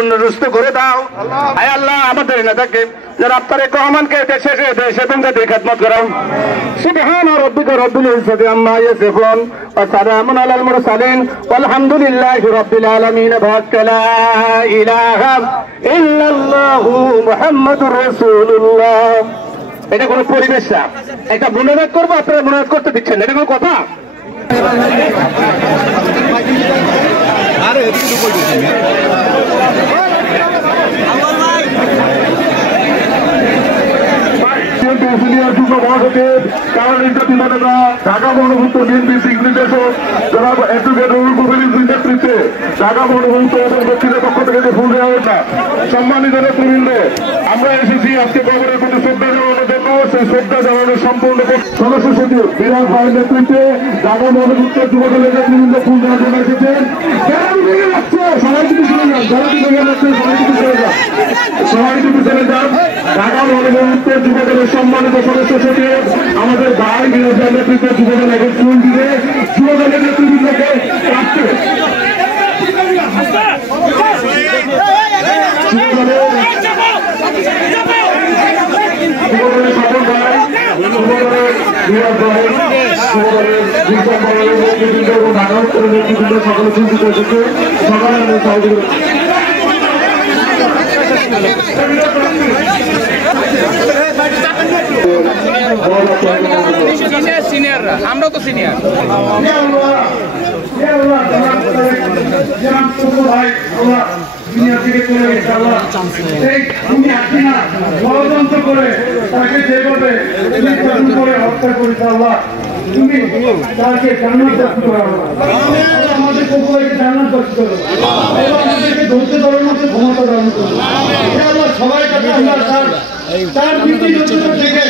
পুনরুস্ত করে দাও। আয় আল্লাহ আমাদের নেতাকে রাফতার রহমানকে দেশে এবং জাতির খেদমত করাও। সুবহান রাব্বিকা রাব্বিল ইজ্জাতি আম্মা ইয়াসিফুন ওয়া সালামুন আলাল মুরসালিন ওয়ালহামদুলিল্লাহি রাব্বিল আলামিন। লা ইলাহা ইল্লাল্লাহু মুহাম্মাদুর রাসূলুল্লাহ। এটা কোনো পরিবেশ না, একটা মুনাজাত করবো, আপনারা মুনাজাত করতে দিচ্ছেন, এটা কোনো কথা? ঢাকা মহানভূত বিএনপি নির্দেশক জনাব অ্যাডভোকেট রুহুল কবিরের নেতৃত্বে ঢাকা মহানভূত এবং দক্ষিণের পক্ষ থেকে যে ফুল দেওয়া হয়েছে, সম্মানিত নেতৃবৃন্দ, আমরা এসেছি আজকে কবরের প্রতি শ্রদ্ধা জানানোর জন্য। সেই শ্রদ্ধা জানানোর সম্পূর্ণ সদস্য সচিব বিরাজ ভাইয়ের নেতৃত্বে ঢাকা মহানভূত যুবদলের নেতৃবৃন্দ ফুল দেওয়ার জন্য এসেছেন। সবাই কিন্তু চলে যান, যারা দিকে যাচ্ছে সবাই কিন্তু চলে যান, সবাই কিন্তু চলে যান। ঢাকা মহানভূত যুবদলের সম্মানিত সদস্য সচিব আমাদের ভাই বিরাজ ভাইয়ের নেতৃত্বে যুবদল এখন ফুল দিবে যুবদলের নেতৃবৃন্দকে রাখতে। সকলে চিন্তিত এসেছে, সকালে সিনিয়ররা, আমরা তো সিনিয়র। দুনিয়া থেকে চলে গেছে আল্লাহ, এই তুমি আসি না ষড়যন্ত্র করে তাকে যেভাবে নির্যাতন করে হত্যা করেছে আল্লাহ, তুমি তাকে জান্নাত দান করো, আমাদের সকলকে জান্নাত দান করো, এবং আমাদেরকে ধৈর্য ধরার মতো ক্ষমতা দান করো। আল্লাহ সবাই কাছে আল্লাহ তার নীতি থেকে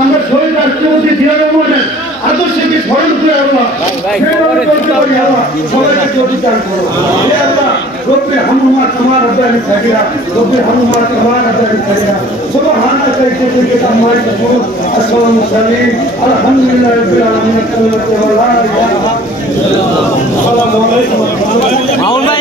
আমরা শহীদ রাষ্ট্রপতি জিয়া রহমানের আদর্শকে স্মরণ করে আল্লাহ সবাইকে অধিকার করো। ربي همهما كما ربياني صغيرا ربي همهما كما ربياني صغيرا سبحانك سيدك عما يصفون السلام المرسلين الحمد لله رب العالمين الصلاة ولا إله إلا الله السلام عليكم ورحمة الله